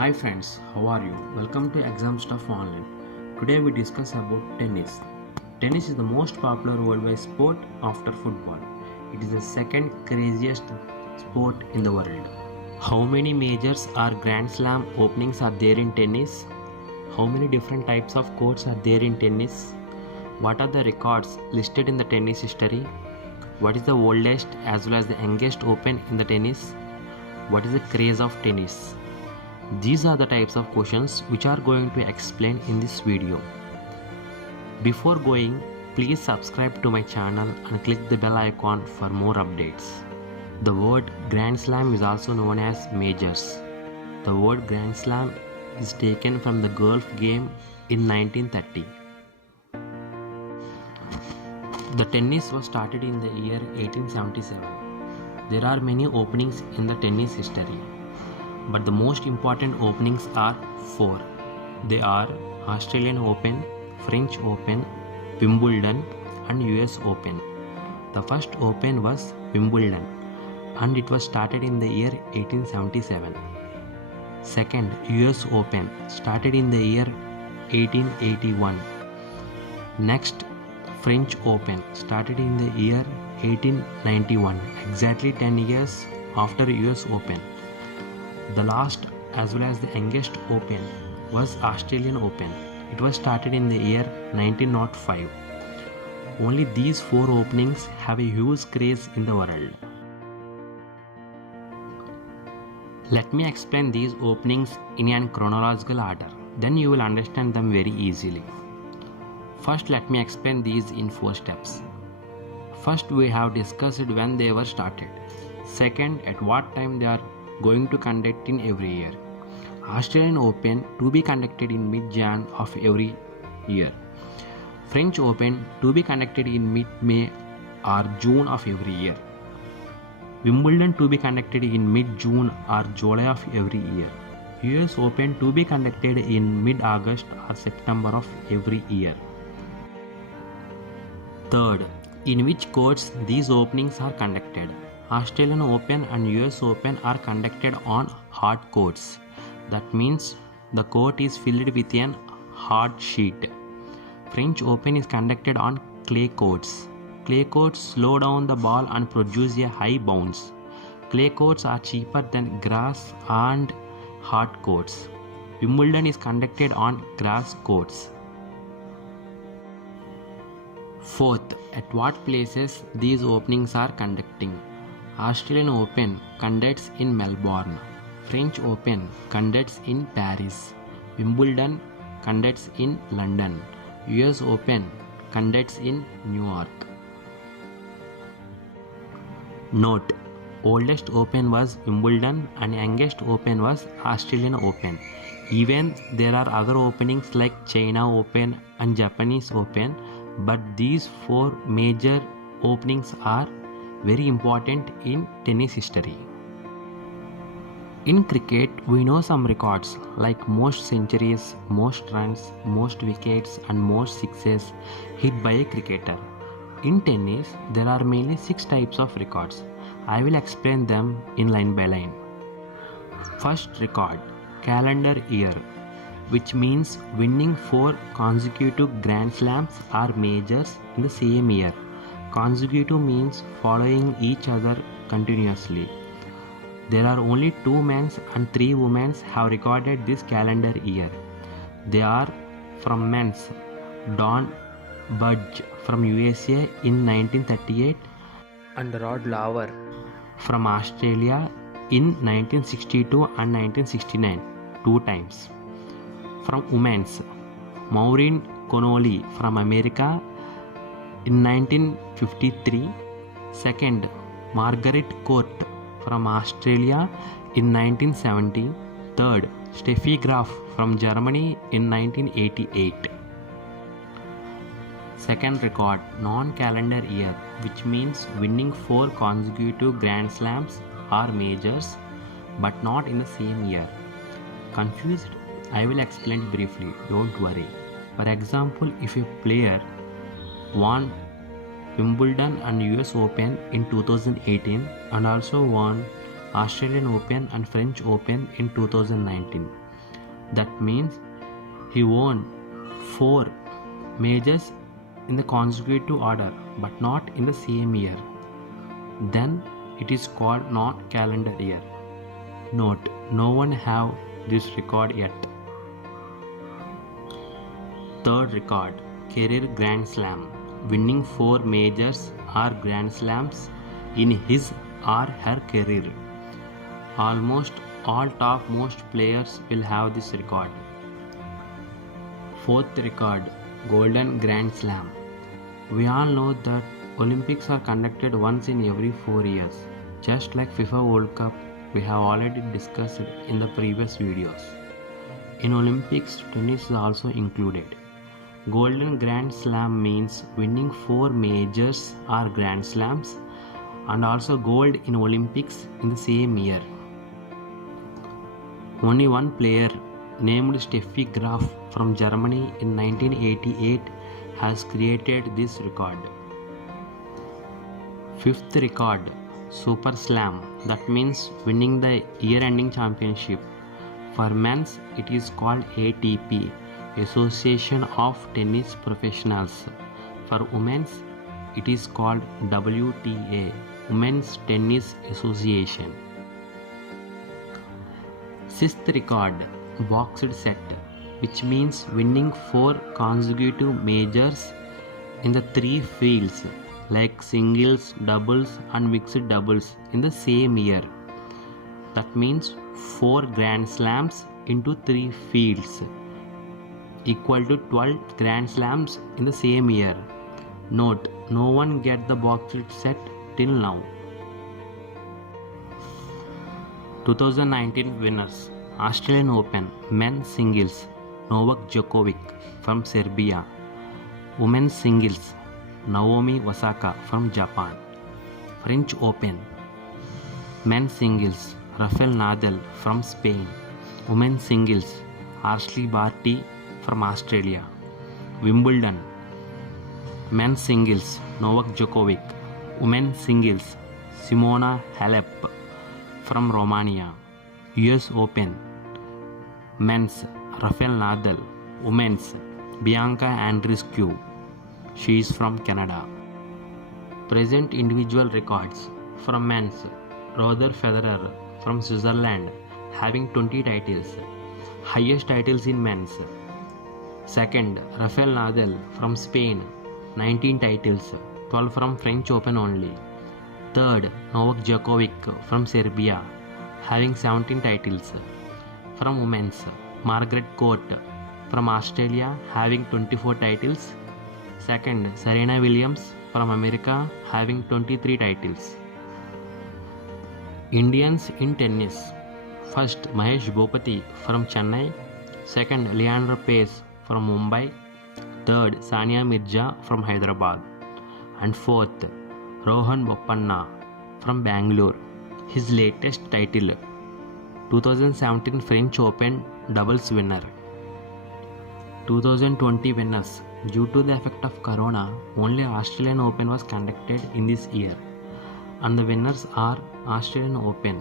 Hi friends, how are you? Welcome to Exam Stuff Online. Today we discuss about tennis. Tennis is the most popular worldwide sport after football. It is the second craziest sport in the world. How many majors or Grand Slam openings are there in tennis? How many different types of courts are there in tennis? What are the records listed in the tennis history? What is the oldest as well as the youngest open in the tennis? What is the craze of tennis? These are the types of questions which are going to explain in this video. Before going, please subscribe to my channel and click the bell icon for more updates. The word Grand Slam is also known as majors. The word Grand Slam is taken from the golf game in 1930. The tennis was started in the year 1877. There are many openings in the tennis history, but the most important openings are four. They are Australian Open, French Open, Wimbledon and US Open. The first Open was Wimbledon and it was started in the year 1877. Second, US Open started in the year 1881. Next, French Open started in the year 1891, exactly 10 years after US Open. The last as well as the youngest Open was Australian Open. It was started in the year 1905. Only these four openings have a huge craze in the world. Let me explain these openings in a chronological order. Then you will understand them very easily. First, let me explain these in 4 steps. First, we have discussed when they were started. Second, at what time they are going to conduct in every year. Australian Open to be conducted in mid-Jan of every year. French Open to be conducted in mid-May or June of every year. Wimbledon to be conducted in mid-June or July of every year. US Open to be conducted in mid-August or September of every year. Third, in which courts these openings are conducted. Australian Open and US Open are conducted on hard courts. That means the court is filled with an hard sheet. French Open is conducted on clay courts. Clay courts slow down the ball and produce a high bounce. Clay courts are cheaper than grass and hard courts. Wimbledon is conducted on grass courts. Fourth, at what places these openings are conducting. Australian Open conducts in Melbourne. French Open conducts in Paris. Wimbledon conducts in London. US Open conducts in New York. Note: oldest Open was Wimbledon and youngest Open was Australian Open. Even there are other openings like China Open and Japanese Open, but these 4 major openings are very important in tennis history. In cricket, we know some records like most centuries, most runs, most wickets and most sixes hit by a cricketer. In tennis, there are mainly 6 types of records. I will explain them in line by line. First record, calendar year, which means winning 4 consecutive Grand Slams or majors in the same year. Consecutive means following each other continuously. There are only 2 men and 3 women have recorded this calendar year. They are from men's Don Budge from USA in 1938 and Rod Laver from Australia in 1962 and 1969, 2 times. From women's, Maureen Connolly from America in 1953. Second, Margaret Court from Australia in 1970. Third, Steffi Graf from Germany in 1988. Second record, non-calendar year, which means winning 4 consecutive Grand Slams or majors, but not in the same year. Confused? I will explain briefly, don't worry. For example, if a player won Wimbledon and US Open in 2018 and also won Australian Open and French Open in 2019. That means he won 4 majors in the consecutive order but not in the same year. Then it is called non-calendar year. Note, no one have this record yet. Third record, career Grand Slam, winning 4 majors or Grand Slams in his or her career. Almost all topmost players will have this record. Fourth record, Golden Grand Slam. We all know that Olympics are conducted once in every 4 years. Just like FIFA World Cup, we have already discussed in the previous videos. In Olympics, tennis is also included. Golden Grand Slam means winning 4 majors or Grand Slams and also gold in Olympics in the same year. Only one player named Steffi Graf from Germany in 1988 has created this record. Fifth record, Super Slam, that means winning the year-ending championship. For men's, it is called ATP, Association of Tennis Professionals. For women's, it is called WTA, Women's Tennis Association. Sixth record, Boxed Set, which means winning 4 consecutive majors in the 3 fields like singles, doubles and mixed doubles in the same year. That means 4 Grand Slams into 3 fields equal to 12 Grand Slams in the same year. Note, no one get the boxed set till now. 2019 winners, Australian Open men's singles, Novak Djokovic from Serbia. Women's singles, Naomi Osaka from Japan. French Open men's singles, Rafael Nadal from Spain. Women's singles, Ashley Barty from Australia. Wimbledon men's singles, Novak Djokovic. Women's singles, Simona Halep from Romania. US Open men's, Rafael Nadal. Women's, Bianca Andreescu. She is from Canada. Present individual records. From men's, Roger Federer from Switzerland having 20 titles. Highest titles in men's. Second, Rafael Nadal from Spain, 19 titles, 12 from French Open only. Third, Novak Djokovic from Serbia having 17 titles. From women's, Margaret Court from Australia having 24 titles. Second, Serena Williams from America having 23 titles. Indians in tennis. First, Mahesh Bhopati from Chennai. Second, Leandro Paes from Mumbai. Third, Sania Mirza from Hyderabad. And fourth, Rohan Bopanna from Bangalore. His latest title, 2017 French Open doubles winner. 2020 winners. Due to the effect of Corona, only Australian Open was conducted in this year. And the winners are Australian Open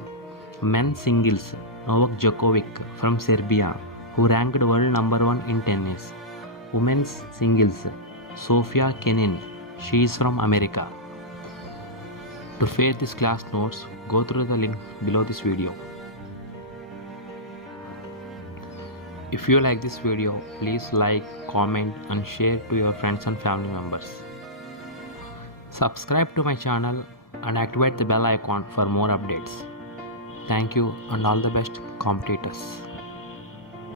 men's singles, Novak Djokovic from Serbia, who ranked world number 1 in tennis. Women's singles, Sofia Kenin, she is from America. To fare this class notes, go through the link below this video. If you like this video, please like, comment and share to your friends and family members. Subscribe to my channel and activate the bell icon for more updates. Thank you and all the best, competitors.